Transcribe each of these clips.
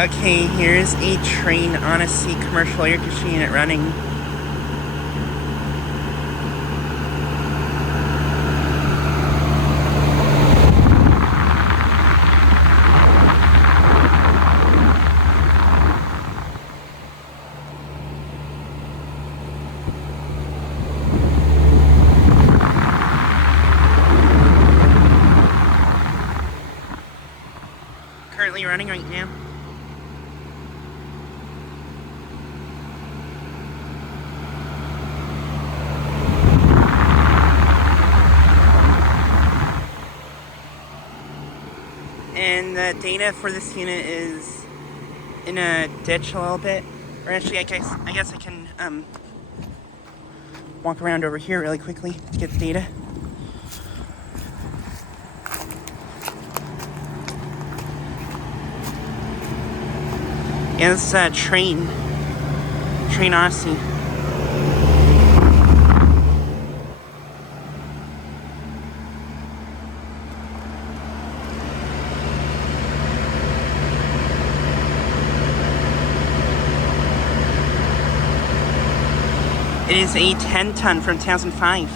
Okay, here's a Trane Odyssey commercial air conditioning unit running. Currently running right now. And the data for this unit is in a ditch a little bit. Or actually, I guess I can walk around over here really quickly to get the data. Yeah, this is Trane Odyssey. It is a 10-ton from 2005.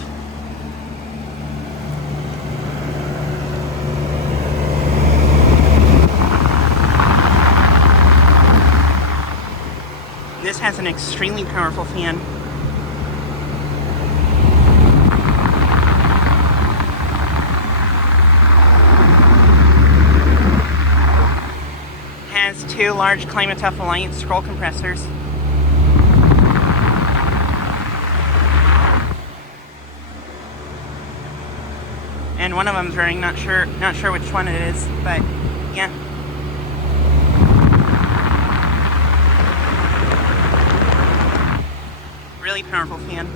This has an extremely powerful fan. Has two large Climate-Tough Alliance scroll compressors. And one of them's running, not sure which one it is, but yeah. Really powerful fan.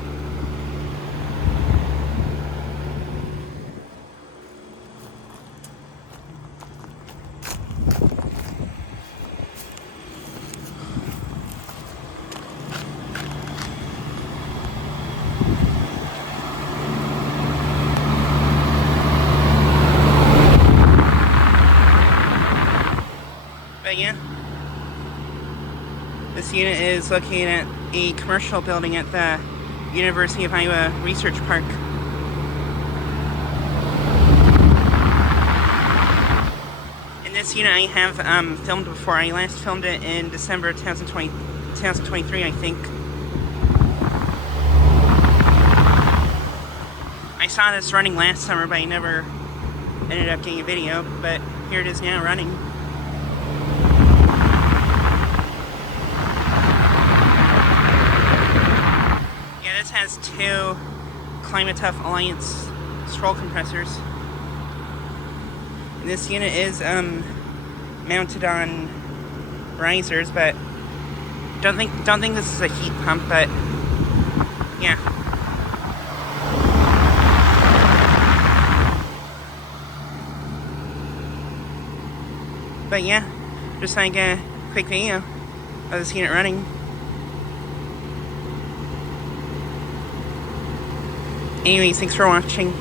But yeah, this unit is located at a commercial building at the University of Iowa Research Park. And this unit I have filmed before. I last filmed it in December 2023, I think. I saw this running last summer, but I never ended up getting a video, but here it is now running. This has two Climate-Tough Alliance scroll compressors. And this unit is mounted on risers, but don't think this is a heat pump, but yeah. But yeah, just like a quick video of this unit running. Anyways, thanks for watching.